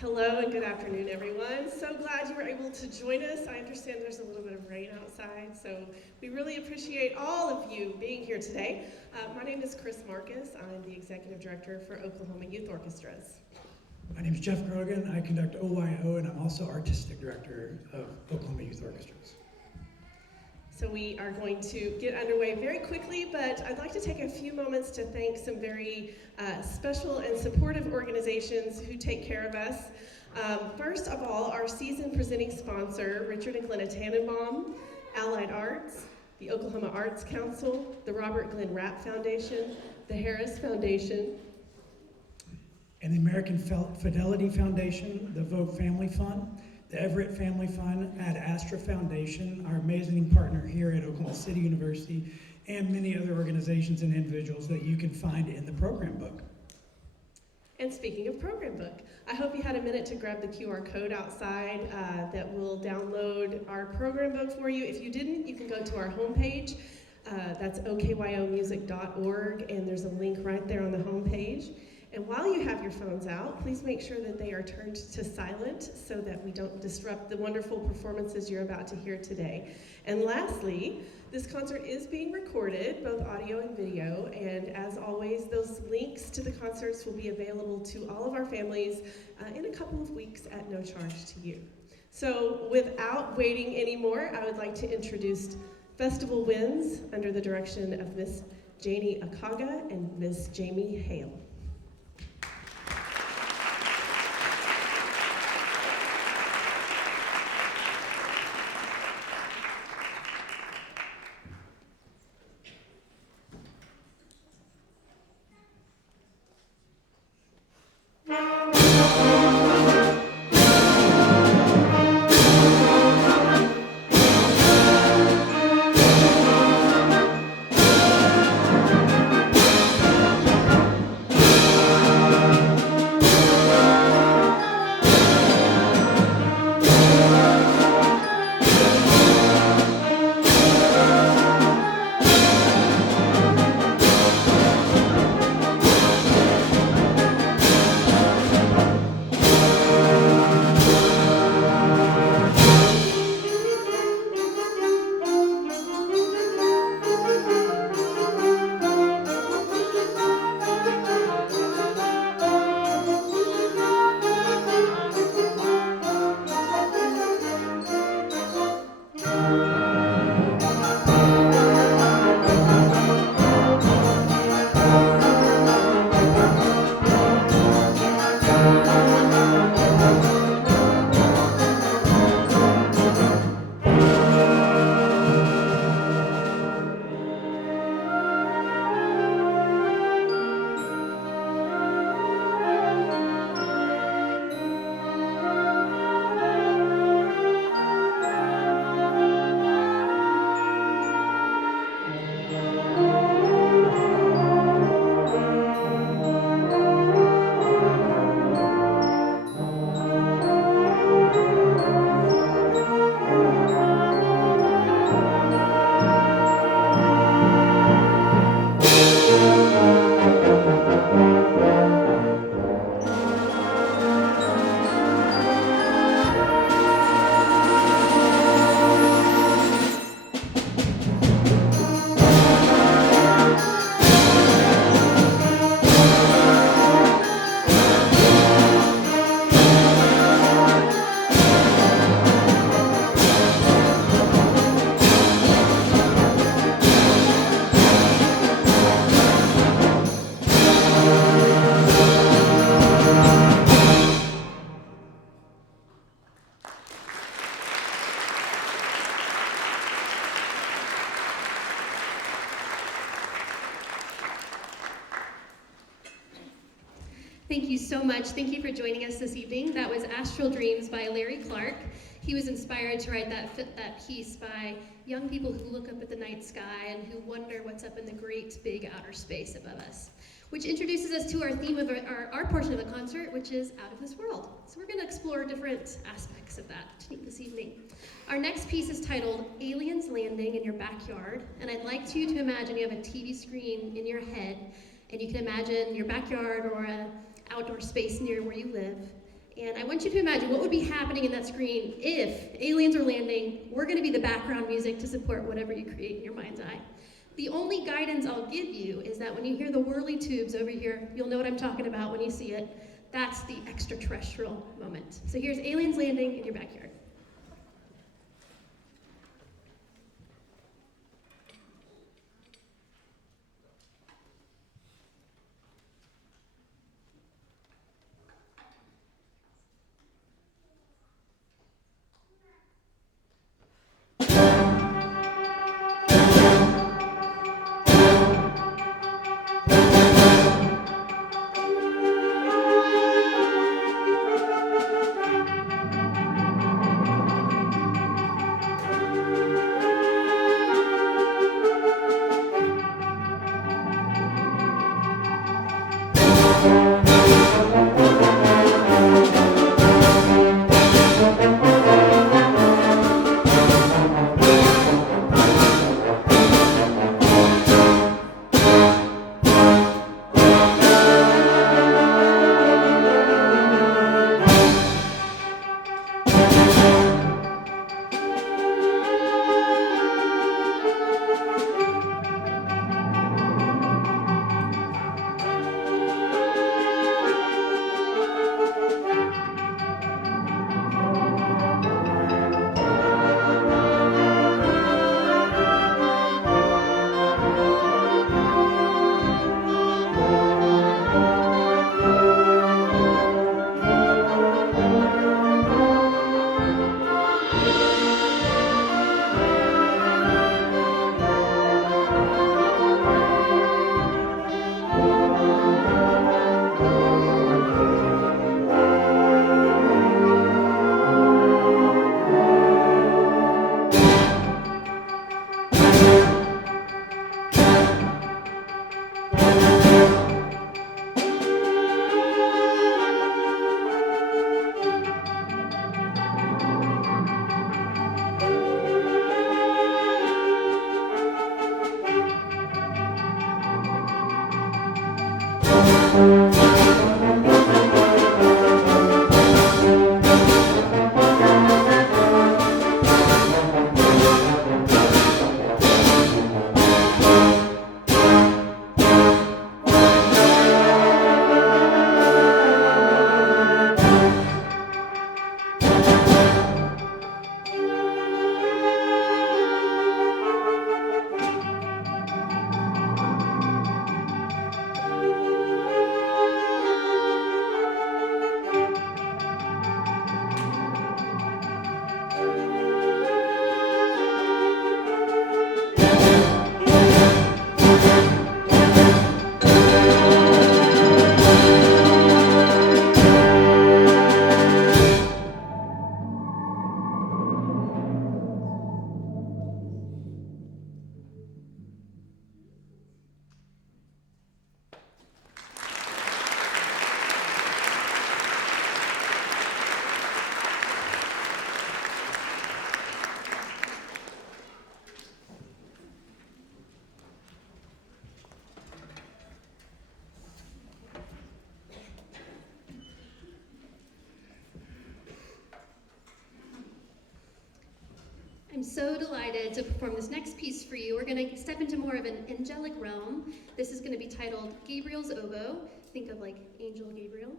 Hello and good afternoon, everyone. So glad you were able to join us. I understand there's a little bit of rain outside, so we really appreciate all of you being here today. My name is Chris Marcus. I'm the Executive Director for Oklahoma Youth Orchestras. My name is Jeff Grogan. I conduct OKYO, and I'm also Artistic Director of Oklahoma Youth Orchestras. So we are going to get underway very quickly, but I'd like to take a few moments to thank some very special and supportive organizations who take care of us. First of all, our season presenting sponsor, Richard and Glenna Tannenbaum, Allied Arts, the Oklahoma Arts Council, the Robert Glenn Rapp Foundation, the Harris Foundation, And the American Fidelity Foundation, the Vogue Family Fund, the Everett Family Fund, Ad Astra Foundation, our amazing partner here at Oklahoma City University, and many other organizations and individuals that you can find in the program book. And speaking of program book, I hope you had a minute to grab the QR code outside that will download our program book for you. If you didn't, you can go to our homepage. That's okyomusic.org, and there's a link right there on the homepage. And while you have your phones out, please make sure that they are turned to silent so that we don't disrupt the wonderful performances you're about to hear today. And lastly, this concert is being recorded, both audio and video, and as always, those links to the concerts will be available to all of our families in a couple of weeks at no charge to you. So without waiting anymore, I would like to introduce Festival Winds under the direction of Miss Janie Akaga and Miss Jamie Hale. Thank you so much. Thank you for joining us this evening. That was Astral Dreams by Larry Clark. He was inspired to write that piece by young people who look up at the night sky and who wonder what's up in the great big outer space above us, which introduces us to our theme of our portion of the concert, which is out of this world. So we're going to explore different aspects of that this evening. Our next piece is titled Aliens Landing in Your Backyard, and I'd like you to imagine you have a TV screen in your head, and you can imagine your backyard or an outdoor space near where you live, And I want you to imagine what would be happening in that screen if aliens are landing. We're going to be the background music to support whatever you create in your mind's eye. The only guidance I'll give you is that when you hear the whirly tubes over here, you'll know what I'm talking about when you see it. That's the extraterrestrial moment. So here's aliens landing in your backyard. I'm so delighted to perform this next piece for you. We're going to step into more of an angelic realm. This is going to be titled Gabriel's Oboe. Think of like Angel Gabriel.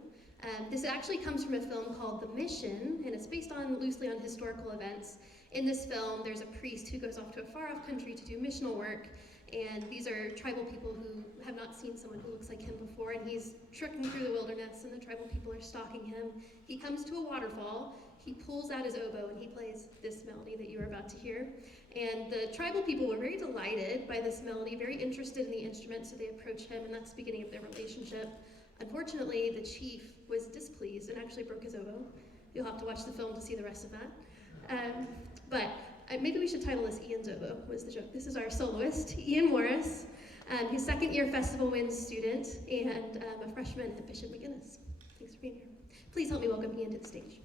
This actually comes from a film called The Mission, and it's based loosely on historical events. In this film, there's a priest who goes off to a far-off country to do missional work, and these are tribal people who have not seen someone who looks like him before, and he's trekking through the wilderness, and the tribal people are stalking him. He comes to a waterfall. He pulls out his oboe and he plays this melody that you are about to hear. And the tribal people were very delighted by this melody, very interested in the instrument, so they approach him, and that's the beginning of their relationship. Unfortunately, the chief was displeased and actually broke his oboe. You'll have to watch the film to see the rest of that. But maybe we should title this Ian's Oboe, was the joke. This is our soloist, Ian Morris. He's second-year Festival Winds student and a freshman at Bishop McGinnis. Thanks for being here. Please help me welcome Ian to the stage.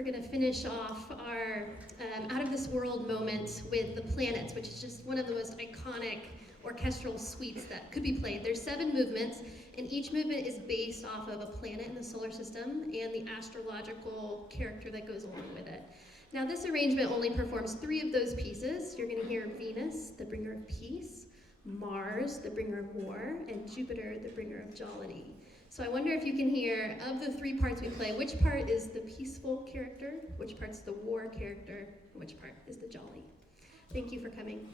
We're going to finish off our Out of This World moment with the planets, which is just one of the most iconic orchestral suites that could be played. There's 7 movements, and each movement is based off of a planet in the solar system and the astrological character that goes along with it. Now, this arrangement only performs 3 of those pieces. You're going to hear Venus, the bringer of peace, Mars, the bringer of war, and Jupiter, the bringer of jollity. So I wonder if you can hear, of the 3 parts we play, which part is the peaceful character, which part's the war character, and which part is the jolly. Thank you for coming.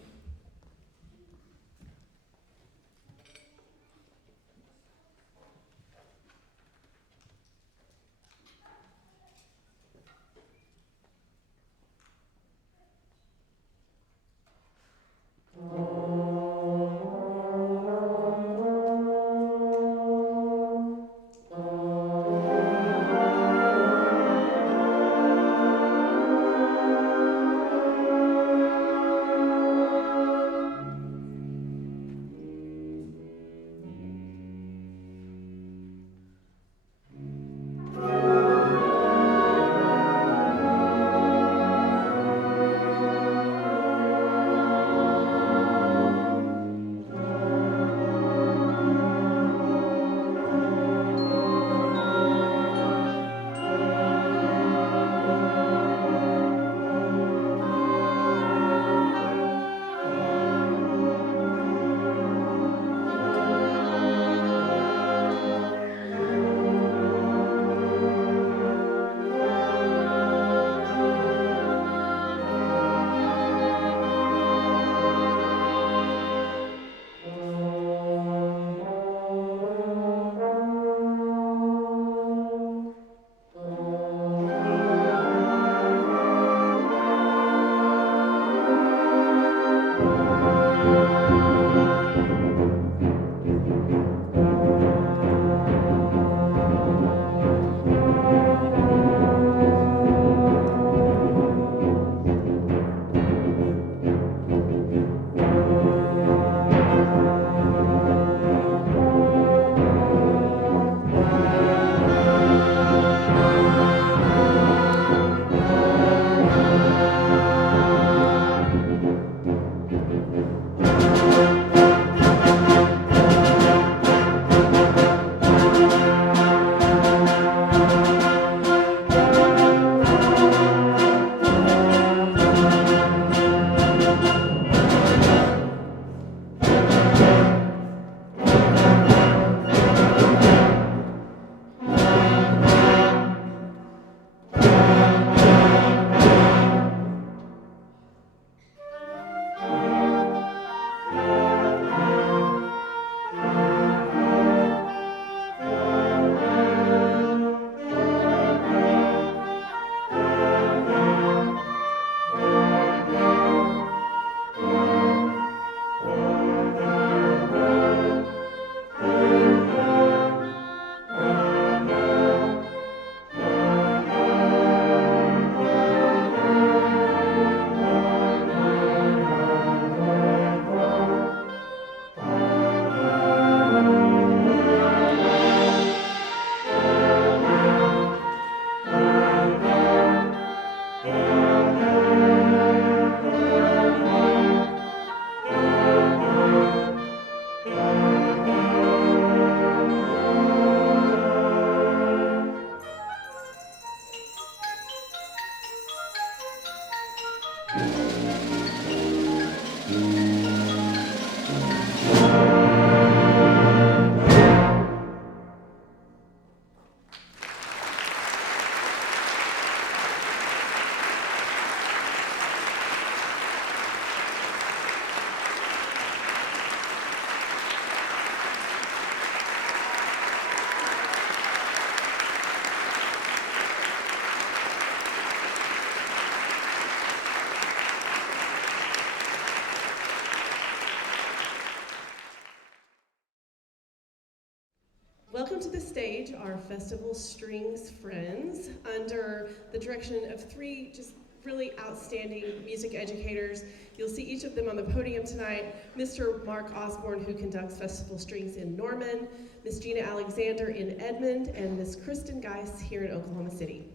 Welcome to the stage, our festival strings friends, under the direction of 3 just really outstanding music educators. You'll see each of them on the podium tonight. Mr. Mark Osborn, who conducts festival strings in Norman, Miss Gena Alexander in Edmond, and Miss Kristin Geist here in Oklahoma City.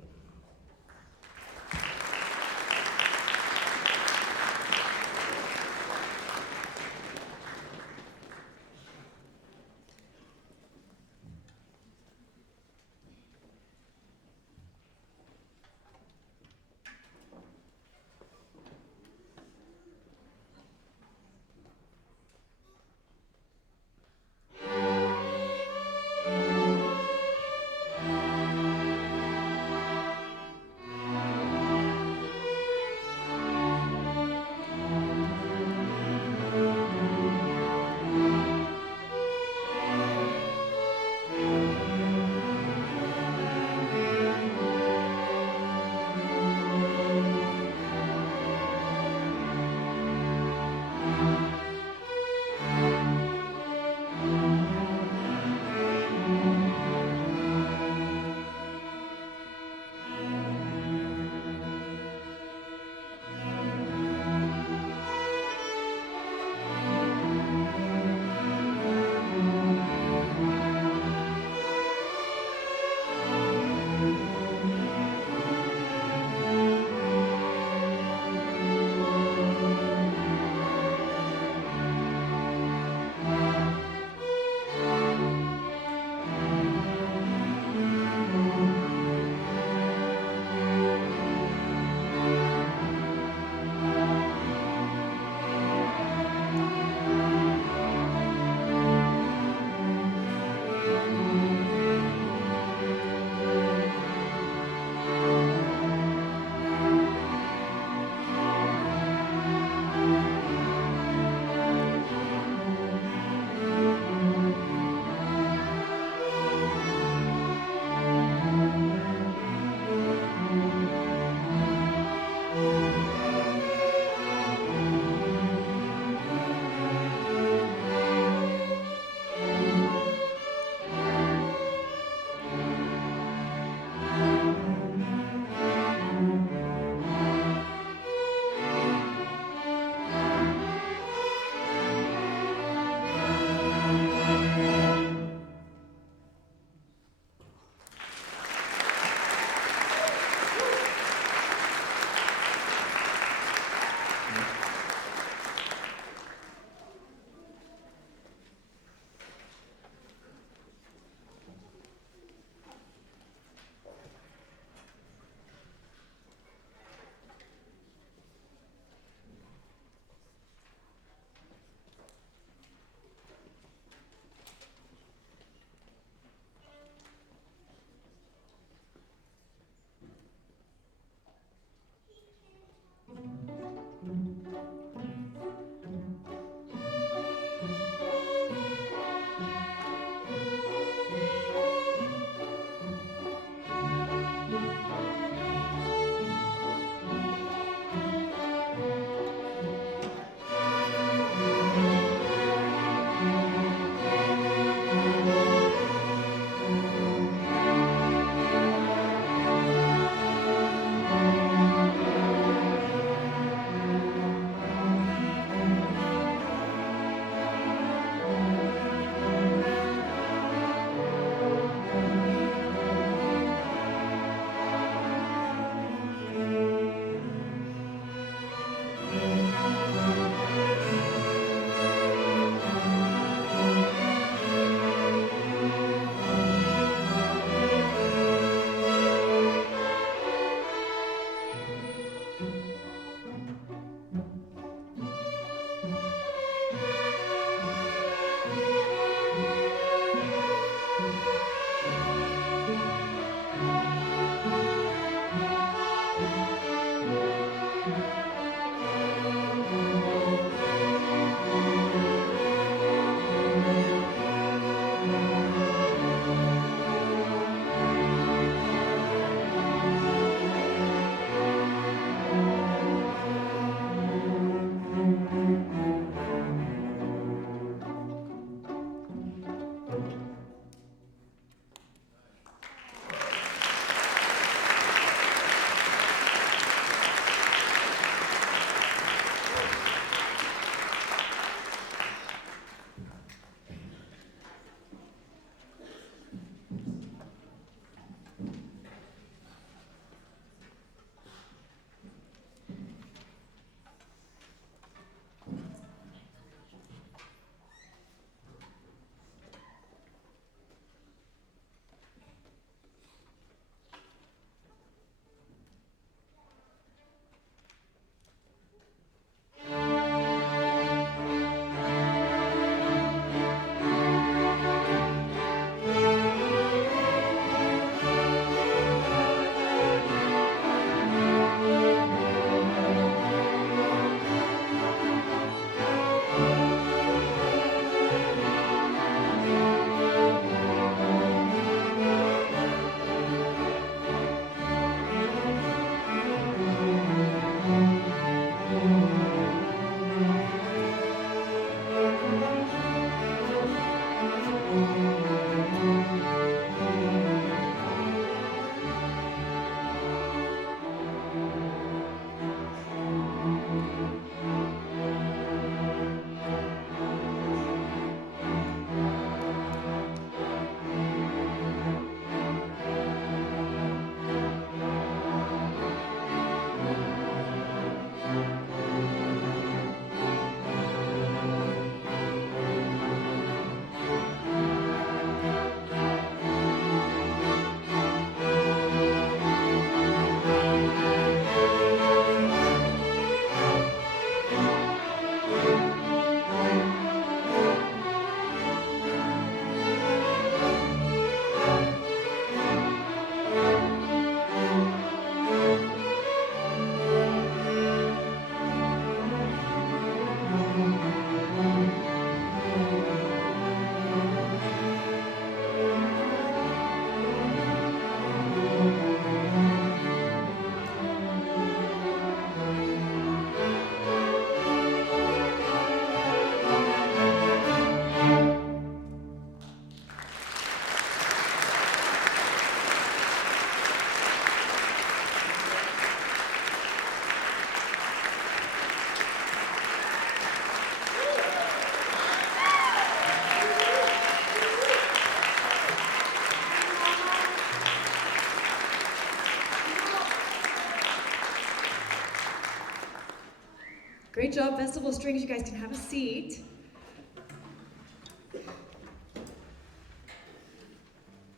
Great job, Festival Strings. You guys can have a seat.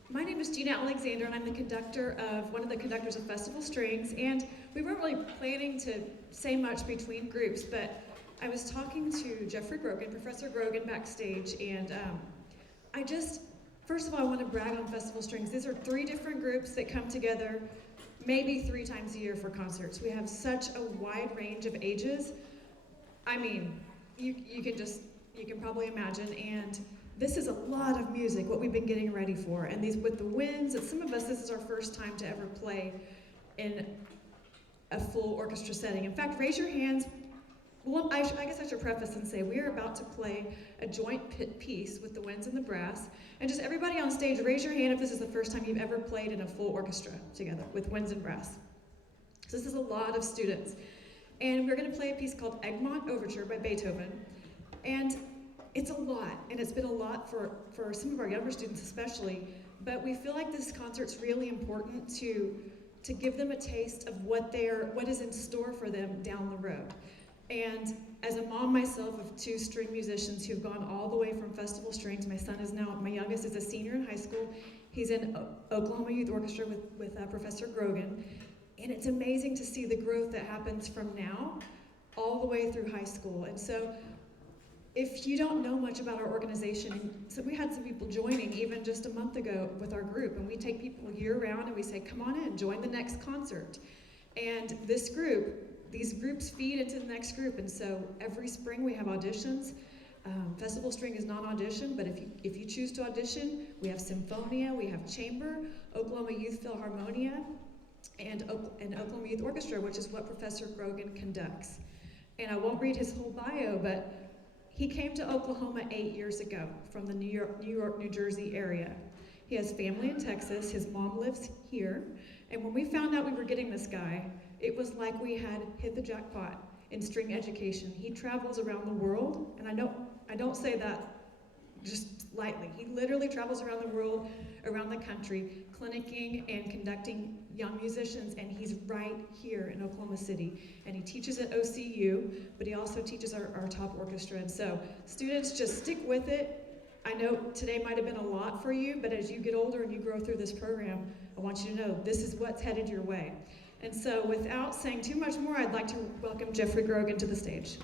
My name is Gena Alexander, and I'm the conductor of one of the conductors of Festival Strings. And we weren't really planning to say much between groups, but I was talking to Jeffrey Grogan, Professor Grogan, backstage, and first of all, I want to brag on Festival Strings. These are 3 different groups that come together maybe 3 times a year for concerts. We have such a wide range of ages. I mean, you can probably imagine, and this is a lot of music, what we've been getting ready for. And these, with the winds, and some of us, this is our first time to ever play in a full orchestra setting. In fact, raise your hands. Well, I guess I should preface and say we are about to play a joint piece with the winds and the brass. And just everybody on stage, raise your hand if this is the first time you've ever played in a full orchestra together with winds and brass. So this is a lot of students. And we're going to play a piece called Egmont Overture by Beethoven. And it's a lot, and it's been a lot for some of our younger students especially, but we feel like this concert's really important to give them a taste of what is in store for them down the road. And as a mom myself of 2 string musicians who've gone all the way from Festival Strings, my youngest is a senior in high school. He's in Oklahoma Youth Orchestra with Professor Grogan. And it's amazing to see the growth that happens from now all the way through high school. And so if you don't know much about our organization, so we had some people joining even just a month ago with our group, and we take people year round and we say, come on in, join the next concert. And this group, these groups feed into the next group, and so every spring we have auditions. Festival String is non-auditioned, but if you choose to audition, we have Symphonia, we have Chamber, Oklahoma Youth Philharmonia, and Oklahoma Youth Orchestra, which is what Professor Grogan conducts. And I won't read his whole bio, but he came to Oklahoma 8 years ago from the New York, New Jersey area. He has family in Texas, his mom lives here, and when we found out we were getting this guy, it was like we had hit the jackpot in string education. He travels around the world, and I don't say that just lightly. He literally travels around the world, around the country, clinicking and conducting young musicians, and he's right here in Oklahoma City. And he teaches at OCU, but he also teaches our top orchestra. And so students, just stick with it. I know today might have been a lot for you, but as you get older and you grow through this program, I want you to know this is what's headed your way. And so without saying too much more, I'd like to welcome Jeffrey Grogan to the stage.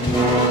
Thank you.